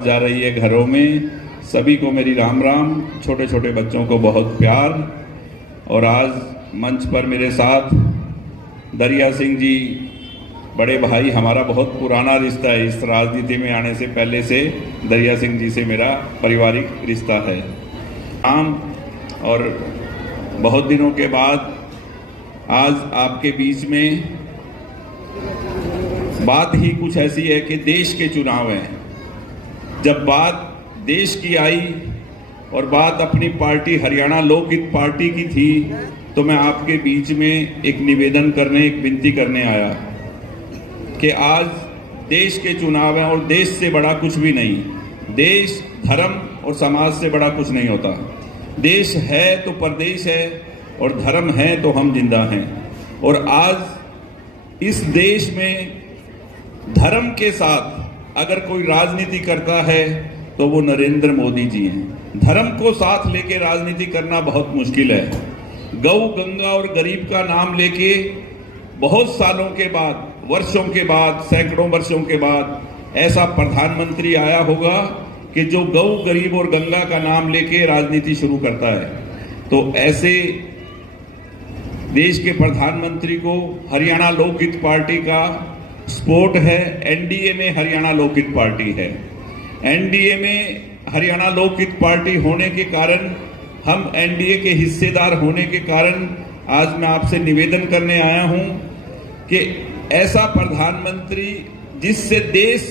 जा रही है घरों में। सभी को मेरी राम राम। छोटे छोटे बच्चों को बहुत प्यार। और आज मंच पर मेरे साथ दरिया सिंह जी, बड़े भाई, हमारा बहुत पुराना रिश्ता है। इस राजनीति में आने से पहले से दरिया सिंह जी से मेरा पारिवारिक रिश्ता है। आम और बहुत दिनों के बाद आज आपके बीच में बात ही कुछ ऐसी है कि देश के चुनाव हैं। जब बात देश की आई और बात अपनी पार्टी हरियाणा लोकहित पार्टी की थी, तो मैं आपके बीच में एक निवेदन करने, एक विनती करने आया कि आज देश के चुनाव हैं और देश से बड़ा कुछ भी नहीं। देश, धर्म और समाज से बड़ा कुछ नहीं होता। देश है तो परदेश है और धर्म है तो हम जिंदा हैं। और आज इस देश में धर्म के साथ अगर कोई राजनीति करता है तो वो नरेंद्र मोदी जी हैं। धर्म को साथ लेके राजनीति करना बहुत मुश्किल है। गौ, गंगा और गरीब का नाम लेके बहुत सालों के बाद, वर्षों के बाद, सैकड़ों वर्षों के बाद ऐसा प्रधानमंत्री आया होगा कि जो गौ, गरीब और गंगा का नाम लेके राजनीति शुरू करता है। तो ऐसे देश के प्रधानमंत्री को हरियाणा लोकहित पार्टी का सपोर्ट है। एनडीए में हरियाणा लोकहित पार्टी है। एनडीए में हरियाणा लोकहित पार्टी होने के कारण, हम एनडीए के हिस्सेदार होने के कारण आज मैं आपसे निवेदन करने आया हूं कि ऐसा प्रधानमंत्री जिससे देश,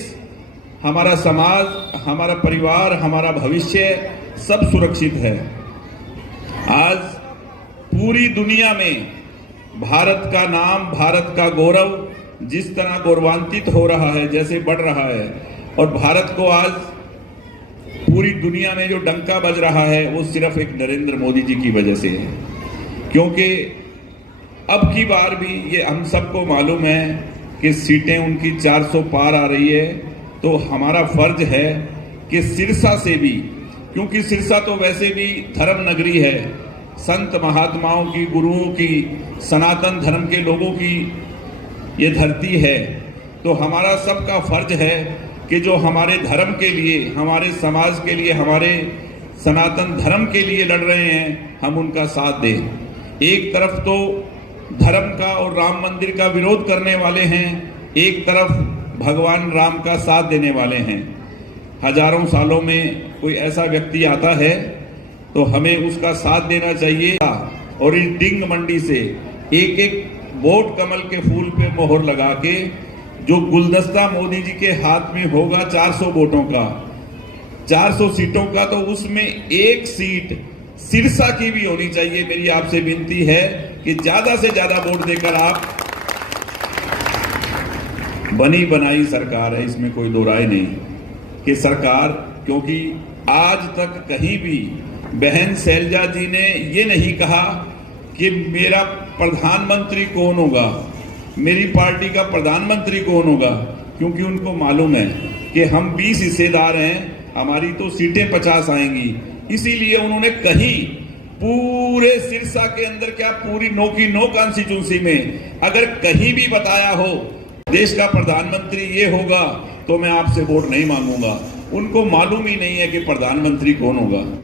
हमारा समाज, हमारा परिवार, हमारा भविष्य सब सुरक्षित है। आज पूरी दुनिया में भारत का नाम, भारत का गौरव जिस तरह गौरवान्वित हो रहा है, जैसे बढ़ रहा है, और भारत को आज पूरी दुनिया में जो डंका बज रहा है वो सिर्फ एक नरेंद्र मोदी जी की वजह से है। क्योंकि अब की बार भी ये हम सबको मालूम है कि सीटें उनकी 400 पार आ रही है। तो हमारा फर्ज है कि सिरसा से भी, क्योंकि सिरसा तो वैसे भी धर्म नगरी है, संत महात्माओं की, गुरुओं की, सनातन धर्म के लोगों की ये धरती है। तो हमारा सबका फर्ज है कि जो हमारे धर्म के लिए, हमारे समाज के लिए, हमारे सनातन धर्म के लिए लड़ रहे हैं, हम उनका साथ दें। एक तरफ तो धर्म का और राम मंदिर का विरोध करने वाले हैं, एक तरफ भगवान राम का साथ देने वाले हैं। हजारों सालों में कोई ऐसा व्यक्ति आता है तो हमें उसका साथ देना चाहिए। और इस डिंग मंडी से एक एक वोट कमल के फूल पे मोहर लगा के जो गुलदस्ता मोदी जी के हाथ में होगा 400 वोटों का, 400 सीटों का, तो उसमें एक सीट सिरसा की भी होनी चाहिए। मेरी आपसे विनती है कि ज्यादा से ज्यादा वोट देकर आप, बनी बनाई सरकार है, इसमें कोई दो राय नहीं कि सरकार, क्योंकि आज तक कहीं भी बहन शैलजा जी ने ये नहीं कहा कि मेरा प्रधानमंत्री कौन होगा, मेरी पार्टी का प्रधानमंत्री कौन होगा, क्योंकि उनको मालूम है कि हम 20 हिस्सेदार हैं, हमारी तो सीटें 50 आएंगी। इसीलिए उन्होंने कहीं पूरे सिरसा के अंदर, क्या पूरी नो की नो कॉन्स्टिट्यूंसी में अगर कहीं भी बताया हो देश का प्रधानमंत्री ये होगा तो मैं आपसे वोट नहीं मांगूंगा। उनको मालूम ही नहीं है कि प्रधानमंत्री कौन होगा।